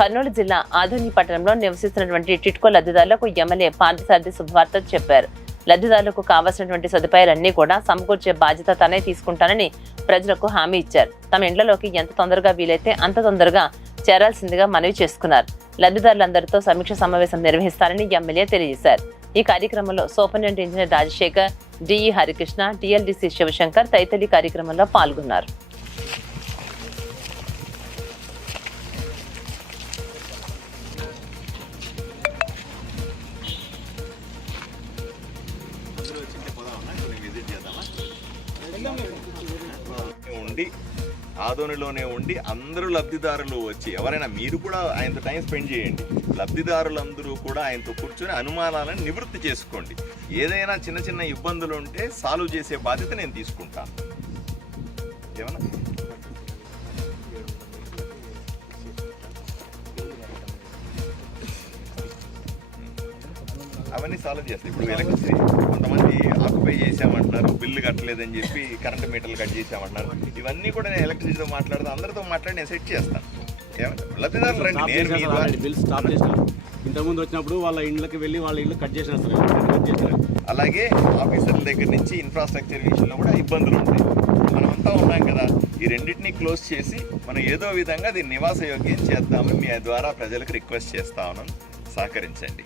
కర్నూలు జిల్లా ఆదోని పట్టణంలో నివసిస్తున్నటువంటి టిట్కో లబ్ధిదారులకు ఎమ్మెల్యే పార్థసారథి శుభవార్త చెప్పారు. లబ్ధిదారులకు కావాల్సినటువంటి సదుపాయాలన్నీ కూడా సమకూర్చే బాధ్యత తనే తీసుకుంటానని ప్రజలకు హామీ ఇచ్చారు. తమ ఇండ్లలోకి ఎంత తొందరగా వీలైతే అంత తొందరగా చేరాల్సిందిగా మనవి చేసుకున్నారు. లబ్ధిదారులందరితో సమీక్ష సమావేశం నిర్వహిస్తారని ఎమ్మెల్యే తెలియజేశారు. ఈ కార్యక్రమంలో superintendent engineer Rajasekhar, DE Harikrishna, TLDC Sivasankar తదితరులు కార్యక్రమంలో పాల్గొన్నారు. ఆదోనిలోనే ఉండి అందరూ లబ్ధిదారులు వచ్చి ఎవరైనా మీరు కూడా ఆయనతో టైం స్పెండ్ చేయండి. లబ్ధిదారులందరూ కూడా ఆయనతో కూర్చొని అనుమానాలను నివృత్తి చేసుకోండి. ఏదైనా చిన్న చిన్న ఇబ్బందులు ఉంటే సాల్వ్ చేసే బాధ్యత నేను తీసుకుంటాను. ఏమన్నా అవన్నీ సాల్వ్ చేస్తాయి. ఇప్పుడు ఎలక్ట్రిసిటీ కొంతమంది ఆక్యుపై చేసామంటున్నారు, బిల్లు కట్టలేదని చెప్పి కరెంట్ మీటర్లు కట్ చేసామంటున్నారు. ఇవన్నీ కూడా నేను ఎలక్ట్రిసిటీతో మాట్లాడుతూ అందరితో మాట్లాడి నేను సెట్ చేస్తాను. లబ్ధిదారులు రండి, నేను బిల్ స్టాప్ చేసినారు. ఇంతకుముందు వచ్చినప్పుడు వాళ్ళ ఇళ్ళకి వెళ్ళి వాళ్ళ ఇల్లు కట్ చేసినారు. అలాగే ఆఫీసర్ల దగ్గర నుంచి ఇన్ఫ్రాస్ట్రక్చర్ విషయంలో కూడా ఇబ్బందులు ఉంటాయి. మనమంతా ఉన్నాం కదా, ఈ రెండింటినీ క్లోజ్ చేసి మనం ఏదో విధంగా దీన్ని నివాసయోగ్యం చేద్దామని మీ ద్వారా ప్రజలకు రిక్వెస్ట్ చేస్తా ఉన్నాను. సహకరించండి.